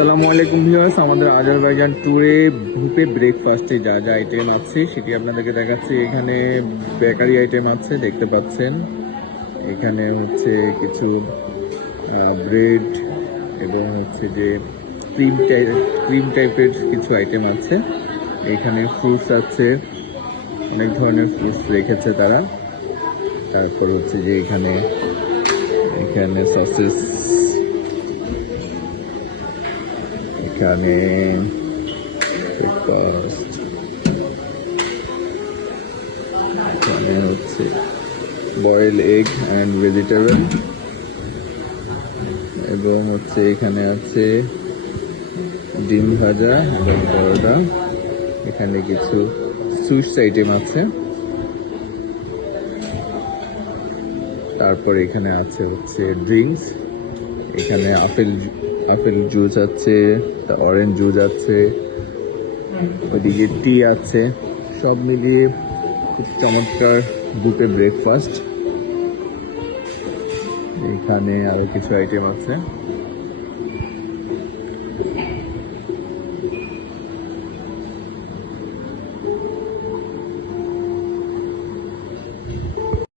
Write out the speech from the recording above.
আসসালামু আলাইকুম ভিউয়ার্স, আমাদের আজারবাইজান ট্যুরে গ্রুপে ব্রেকফাস্টে যা যা আইটেম আছে সেটি আপনাদেরকে দেখাচ্ছি। এখানে বেকারি আইটেম আছে, দেখতে পাচ্ছেন। এখানে হচ্ছে কিছু ব্রেড এবং হচ্ছে যে ক্রিম টাইপের কিছু আইটেম আছে। এখানে ফ্রুটস আছে, অনেক ধরনের ফ্রুটস রেখেছে তারা। তারপর হচ্ছে যে এখানে এখানে সসেস, এখানে ব্রেকফাস্ট, এখানে হচ্ছে বয়েল এগ অ্যান্ড ভেজিটেবল, এবং হচ্ছে এখানে আছে ডিম ভাজা এবং পরোটা। এখানে কিছু সুইটস আইটেম আছে। তারপর এখানে আছে হচ্ছে ড্রিঙ্কস। এখানে আপেল জুস আছে, অরেঞ্জ জুস আছে, ওইদিকে টি আছে। সব মিলিয়ে খুব চমৎকার বুফে ব্রেকফাস্ট। এখানে আরো কিছু আইটেম আছে।